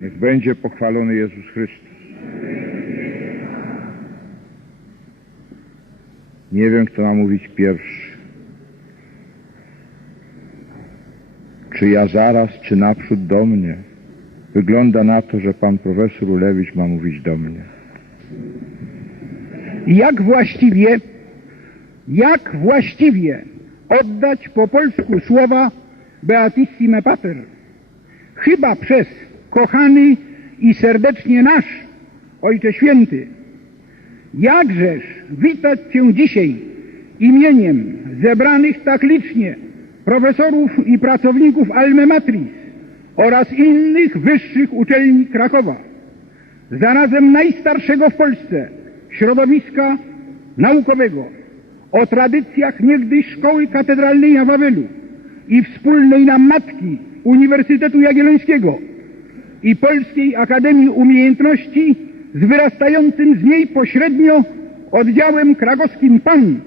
Niech będzie pochwalony Jezus Chrystus. Nie wiem, kto ma mówić pierwszy. Czy ja zaraz, czy naprzód do mnie. Wygląda na to, że pan profesor Ulewicz ma mówić do mnie. jak właściwie, jak właściwie oddać po polsku słowa Beatissime Pater. Chyba przez kochany i serdecznie nasz Ojcze Święty. Jakżeż witać Cię dzisiaj imieniem zebranych tak licznie profesorów i pracowników Alme Matris oraz innych wyższych uczelni Krakowa zarazem najstarszego w Polsce środowiska naukowego o tradycjach niegdyś Szkoły Katedralnej na Wawelu i wspólnej nam matki Uniwersytetu Jagiellońskiego i Polskiej Akademii Umiejętności z wyrastającym z niej pośrednio oddziałem krakowskim PAN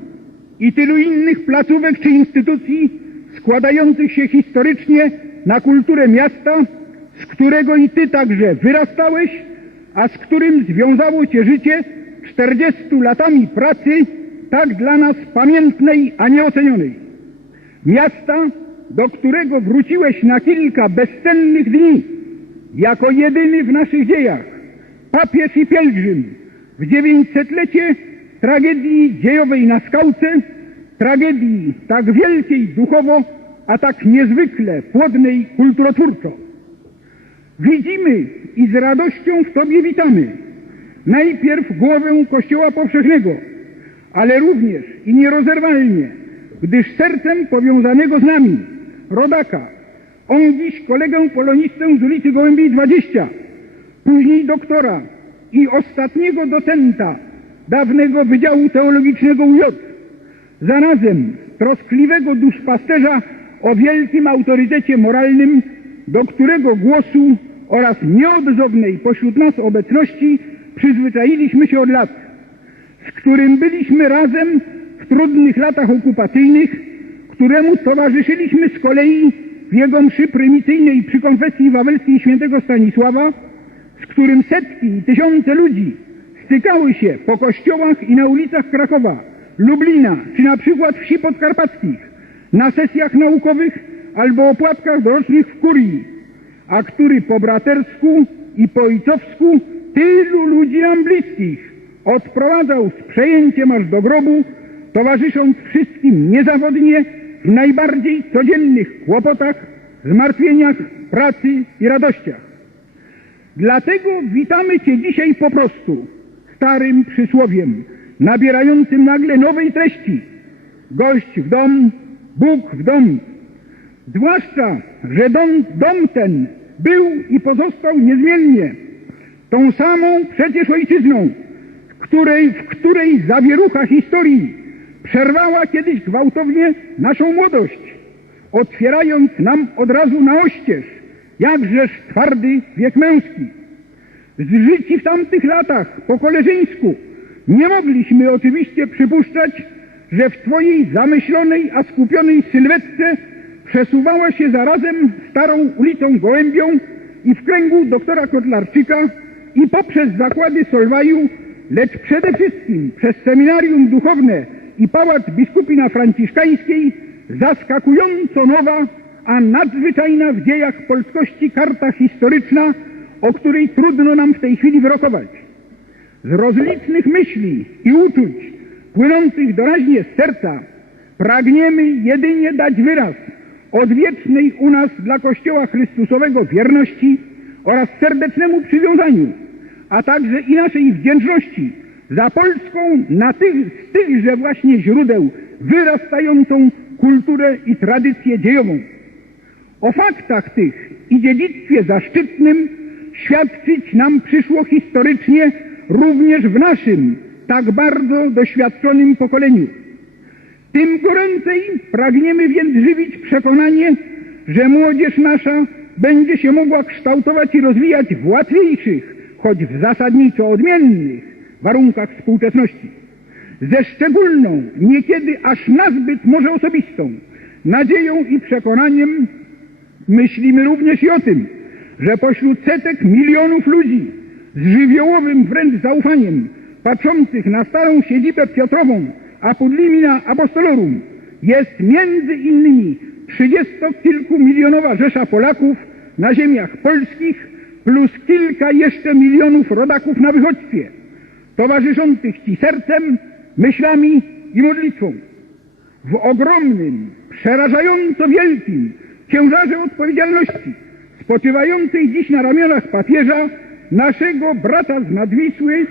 i tylu innych placówek czy instytucji składających się historycznie na kulturę miasta, z którego i ty także wyrastałeś, a z którym związało cię życie 40 latami pracy, tak dla nas pamiętnej, a nieocenionej. Miasta, do którego wróciłeś na kilka bezcennych dni, jako jedyny w naszych dziejach, papież i pielgrzym w 900-lecie tragedii dziejowej na skałce, tragedii tak wielkiej duchowo, a tak niezwykle płodnej kulturotwórczo. Widzimy i z radością w Tobie witamy najpierw głowę Kościoła Powszechnego, ale również i nierozerwalnie, gdyż sercem powiązanego z nami, rodaka, on dziś kolegę polonistę z ulicy Gołębiej 20, później doktora i ostatniego docenta dawnego Wydziału Teologicznego UJ, zarazem troskliwego duszpasterza o wielkim autorytecie moralnym, do którego głosu oraz nieodzownej pośród nas obecności przyzwyczailiśmy się od lat, z którym byliśmy razem w trudnych latach okupacyjnych, któremu towarzyszyliśmy z kolei w jego mszy prymicyjnej przy konfesji wawelskiej świętego Stanisława, z którym setki i tysiące ludzi stykały się po kościołach i na ulicach Krakowa, Lublina czy na przykład wsi podkarpackich, na sesjach naukowych albo opłatkach dorocznych w kurii, a który po bratersku i po ojcowsku tylu ludzi nam bliskich odprowadzał z przejęciem aż do grobu, towarzysząc wszystkim niezawodnie w najbardziej codziennych kłopotach, zmartwieniach, pracy i radościach. Dlatego witamy Cię dzisiaj po prostu starym przysłowiem, nabierającym nagle nowej treści. Gość w dom, Bóg w dom. Zwłaszcza, że dom, dom ten był i pozostał niezmiennie tą samą przecież ojczyzną, której, w której zawierucha historii przerwała kiedyś gwałtownie naszą młodość, otwierając nam od razu na oścież, jakżeż twardy wiek męski. Z życi w tamtych latach po koleżeńsku nie mogliśmy oczywiście przypuszczać, że w Twojej zamyślonej, a skupionej sylwetce przesuwała się zarazem starą ulicą Gołębią i w kręgu doktora Kotlarczyka i poprzez zakłady Solwaju, lecz przede wszystkim przez seminarium duchowne i pałac biskupina franciszkańskiej zaskakująco nowa, a nadzwyczajna w dziejach polskości karta historyczna, o której trudno nam w tej chwili wyrokować. Z rozlicznych myśli i uczuć płynących doraźnie z serca pragniemy jedynie dać wyraz odwiecznej u nas dla Kościoła Chrystusowego wierności oraz serdecznemu przywiązaniu, a także i naszej wdzięczności za polską na tych, z tychże właśnie źródeł wyrastającą kulturę i tradycję dziejową. O faktach tych i dziedzictwie zaszczytnym świadczyć nam przyszło historycznie również w naszym, tak bardzo doświadczonym pokoleniu. Tym goręcej pragniemy więc żywić przekonanie, że młodzież nasza będzie się mogła kształtować i rozwijać w łatwiejszych, choć w zasadniczo odmiennych warunkach współczesności. Ze szczególną, niekiedy aż nazbyt może osobistą, nadzieją i przekonaniem myślimy również i o tym, że pośród setek milionów ludzi z żywiołowym wręcz zaufaniem patrzących na starą siedzibę Piotrową Apudlimina Apostolorum jest między innymi trzydziestokilkumilionowa rzesza Polaków na ziemiach polskich plus kilka jeszcze milionów rodaków na wychodźstwie, towarzyszących Ci sercem, myślami i modlitwą. W ogromnym, przerażająco wielkim ciężarze odpowiedzialności spoczywającej dziś na ramionach papieża, naszego brata z Nadwisły,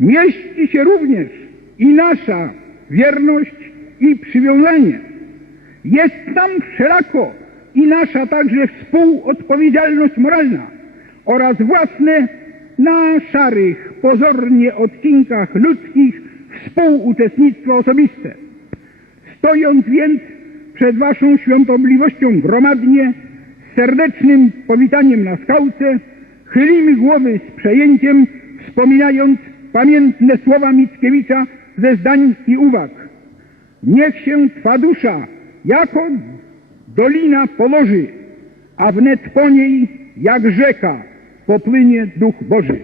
mieści się również i nasza wierność i przywiązanie. Jest tam wszelako i nasza także współodpowiedzialność moralna oraz własne na szarych, pozornie odcinkach ludzkich współuczestnictwo osobiste. Stojąc więc przed Waszą świątobliwością gromadnie, z serdecznym powitaniem na skałce, chylimy głowy z przejęciem, wspominając pamiętne słowa Mickiewicza ze zdań i uwag. Niech się Twa dusza jako dolina położy, a wnet po niej jak rzeka popłynie Duch Boży.